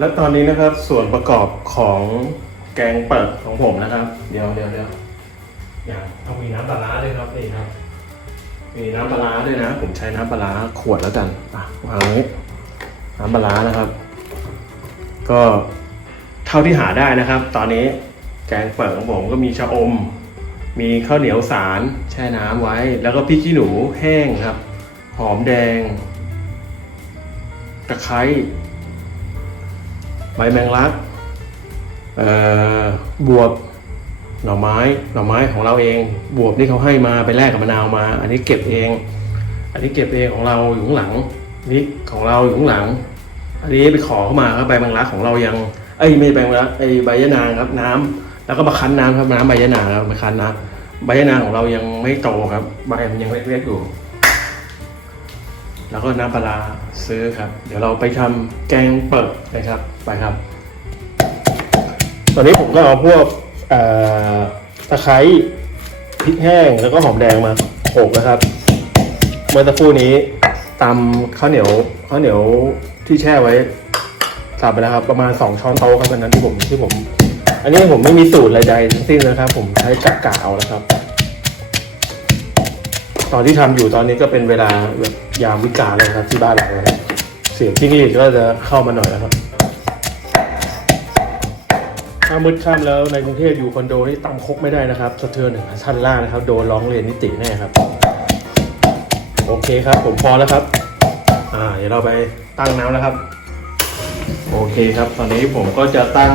และตอนนี้นะครับส่วนประกอบของแกงเปิดของผมนะครับ เดี๋ยวเดี๋ยวเดี๋ยวอย่างต้องมีน้ำปลาร้าด้วยครับนี่ครับ มีน้ำปลาร้าด้วยนะ ผมใช้น้ำปลาร้าขวดแล้วกันอะวางนี้น้ำปลาร้านะครับ ก็เท่าที่หาได้นะครับ ตอนนี้แกงเปิดของผมก็มีชะอม มีข้าวเหนียวสารแช่น้ำไว้ แล้วก็พริกขี้หนูแห้งครับ หอมแดง ตะไคร้ บแมงลักบวบหน่อไม้หน่อไม้ของเราเอง บวบที่เขาให้มาไปแลกกับมะนาวมา อันนี้เก็บเอง อันนี้เก็บเองของเราอยู่ข้างหลังนนี้ของเราอยู่ข้างหลัง อันนี้ไปขอเข้ามาครับใบแมงลักของเรายังเอ้ไม่ใบแมงลักไอ้ใบยะนางครับน้ำแล้วก็มาคั้นน้ำครับน้ำใบยะนางครับมาคั้นน้ำใบยะนางของเรายังไม่โตครับใบมันยังเล็กๆอยู่ แล้วก็น้ำปลาซื้อครับ เดี๋ยวเราไปทำแกงเปิดนะครับ ไปครับ ตอนนี้ผมก็เอาพวกตะไคร้พริกแห้งแล้วก็หอมแดงมาโขลกนะครับ เมื่อสักครู่นี้ตำข้าวเหนียวข้าวเหนียวที่แช่ไว้สับไปแล้วครับ ประมาณ 2 ช้อนโต๊ะครับวันนั้นที่ผมที่ผม อันนี้ผมไม่มีสูตรอะไรใดทั้งสิ้นนะครับ ผมใช้กะกะเอานะครับ ตอนที่ทำอยู่ตอนนี้ก็เป็นเวลาแบบยามวิกาลเลยครับ ที่บ้านเรานะครับเสียงที่นี่ก็จะเข้ามาหน่อยแล้วครับถ้ามืดค่ำแล้วในกรุงเทพอยู่คอนโดนี่ตำคกไม่ได้นะครับสะเทือนถึงชั้นล่างนะครับโดนร้องเรียนนิติแน่ครับโอเคครับ ผมพอแล้วครับ อ่าเดี๋ยวเราไปตั้งน้ำแล้วครับ โอเคครับ ตอนนี้ผมก็จะตั้ง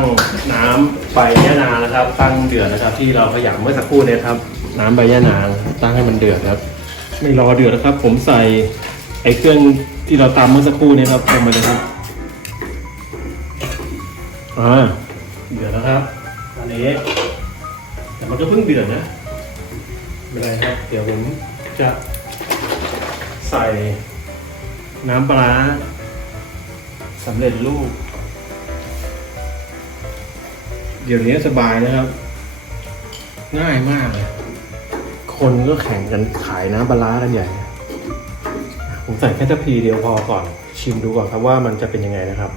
น้ำใบยะนางนะครับ ตั้งเดือดนะครับ ที่เราขยำเมื่อสักครู่เนี่ยครับ น้ำใบยะนางตั้งให้มันเดือดครับ ไม่รอเดือดนะครับ ผมใส่ไอ้เครื่องที่เราตำเมื่อสักครู่นี้ครับลงไปเลยครับอ่าเดือดแล้วครับอันนี้แต่มันก็เพิ่งเดือดนะไม่เป็นไรครับ เดี๋ยวผมจะใส่น้ำปลาร้าสำเร็จรูป เดี๋ยวนี้สบายนะครับ ง่ายมากเลย คนก็แข่งกันขายน้ำปลาร้ากันใหญ่ ผมใส่แค่ทัพพีเดียวพอก่อน ชิมดูก่อนครับว่ามันจะเป็นยังไงนะครับ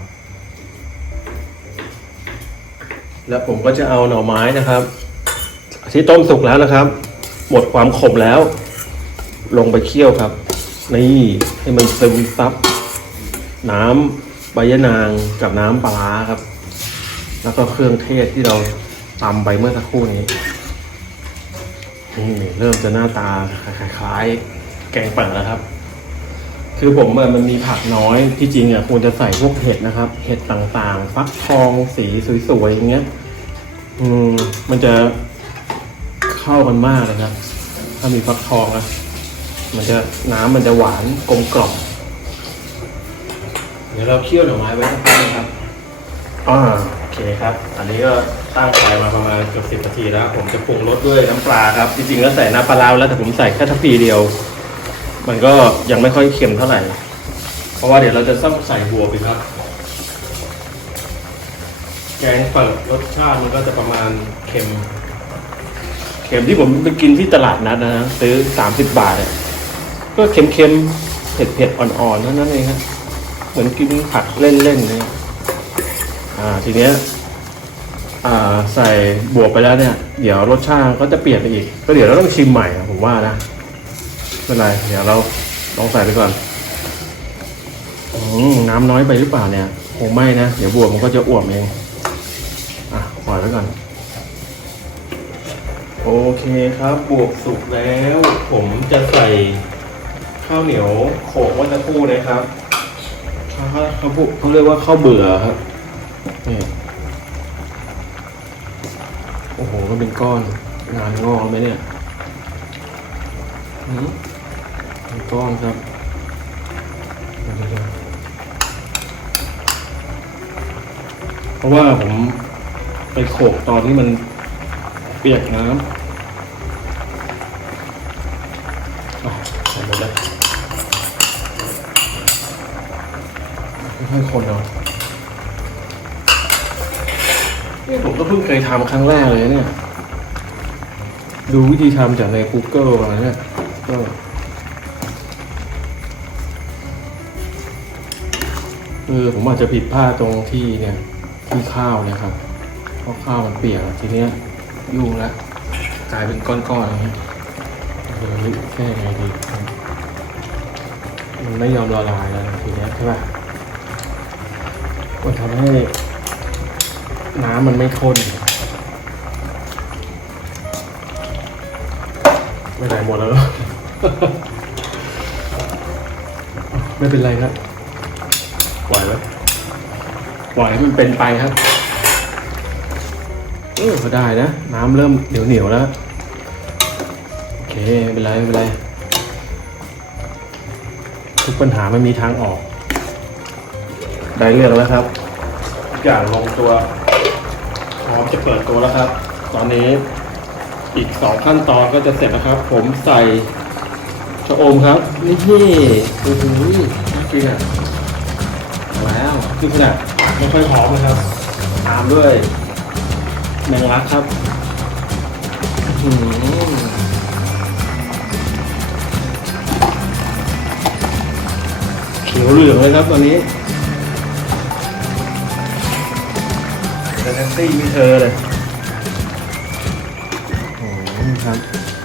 แล้วผมก็จะเอาหน่อไม้นะครับ ที่ต้มสุกแล้วนะครับ หมดความขมแล้ว ลงไปเคี่ยวครับ นี่ให้มันซึมซับน้ำใบยะนางกับน้ำปลาครับ แล้วก็เครื่องเทศที่เราตำไปเมื่อสักครู่นี้ นี่เริ่มจะหน้าตาคล้ายๆแกงเปิดแล้วครับ คือผมอะมันมีผักน้อยที่จริงอะควรจะใส่พวกเห็ดนะครับ เห็ดต่างๆ ฟักทองสีสวยๆอย่างเงี้ย อืมมันจะเข้ากันมากเลยครับ ถ้ามีฟักทองอะมันจะน้ำมันจะหวานกลมกล่อมเดี๋ยวเราเคี่ยวหน่อไม้ไว้สักพักนะครับอ่าโอเคครับ อันนี้ก็ ตั้งไฟมาประมาณเกือบสิบนาทีแล้ว ผมจะปรุงรสด้วยน้ำปลาครับ จริงๆก็ใส่น้ำปลาร้าแล้วแต่ผมใส่แค่ทัพพีเดียว มันก็ยังไม่ค่อยเค็มเท่าไหร่ เพราะว่าเดี๋ยวเราจะต้องใส่บัวไปครับ แกงเปิดรสชาติมันก็จะประมาณเค็ม เค็มที่ผมไปกินที่ตลาดนัดนะฮะซื้อสามสิบบาทเนี่ยก็เค็มๆ เผ็ดๆ อ่อนๆเท่านั้นเองครับเหมือนกินผักเล่นๆเลยอ่าทีเนี้ย ใส่บวกไปแล้วเนี่ย เดี๋ยวรสชาติก็จะเปลี่ยนไปอีก ก็เดี๋ยวเราต้องชิมใหม่อะผมว่านะไม่เป็นไรเดี๋ยวเราลองใส่ไปก่อนอน้ำน้อยไปหรือเปล่าเนี่ยคงไม่นะ เดี๋ยวบวกมันก็จะอ้วมเอง อะปล่อยไว้ก่อน โอเคครับ บวกสุกแล้ว ผมจะใส่ข้าวเหนียวโขกวัตะครู่นะครับเขาเขาเขาเรียกว่าข้าวเบื่อครับนี่ โอ้โหมันเป็นก้อน งานงอกไหมเนี่ยหืมเป็นก้อนครับเพราะว่าผมไปโขกตอนที่มันเปียกน้ำอะใส่หมดแล้วค่อยๆคนเอา นี่ผมก็เพิ่งเคยทำครั้งแรกเลยเนี่ย ดูวิธีทำจากใน Google มาเนี่ยก็เออผมอาจจะผิดพลาดตรงที่เนี่ยที่ข้าวเนะครับเพราะข้าวมันเปียกทีเนี้ยยุ่งแล้วกลายเป็นก้อนๆอย่างงี้เดี๋ยวนี้แค่ไงดีมันไม่ยอมละลายแล้วทีเนี้ยใช่ป่ะมันทำให้ น้ำมันไม่ข้นไม่ไหนหมดแล้วเหรอไม่เป็นไรครับ ปล่อยไว้ปล่อยให้มันเป็นไปครับเออก็ได้นะ น้ำเริ่มเหนียวเหนียวๆแล้ว โอเคไม่เป็นไรไม่เป็นไร ทุกปัญหาไม่มีทางออก ได้เรื่องแล้วครับ ทุกอย่างลงตัว พร้อมจะเปิดตัวแล้วครับ ตอนนี้อีกสองขั้นตอนก็จะเสร็จแล้วครับ ผมใส่ชะอมครับนี่โอ้โหน่ากินอะว้วคือขนาดไม่ค่อยหอมนะครับ ตามด้วย แมงลักครับอื้อหือเขียวเหลืองเลยครับตอนนี้ แต่แท็กซี่มีเธอเลยโอ้โหครับ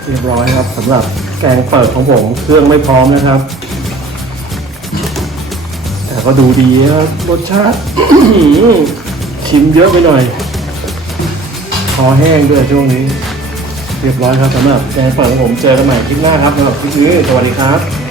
เรียบร้อยครับสำหรับแกงเปิดของผมเครื่องไม่พร้อมนะครับ แต่ก็ดูดีครับรสชาติ ชิมเยอะไปหน่อยคอแห้งด้วยช่วงนี้ เรียบร้อยครับสำหรับแกงเปิดของผมเจอกันใหม่คลิปหน้าครับสำหรับคลิปนี้สวัสดีครับ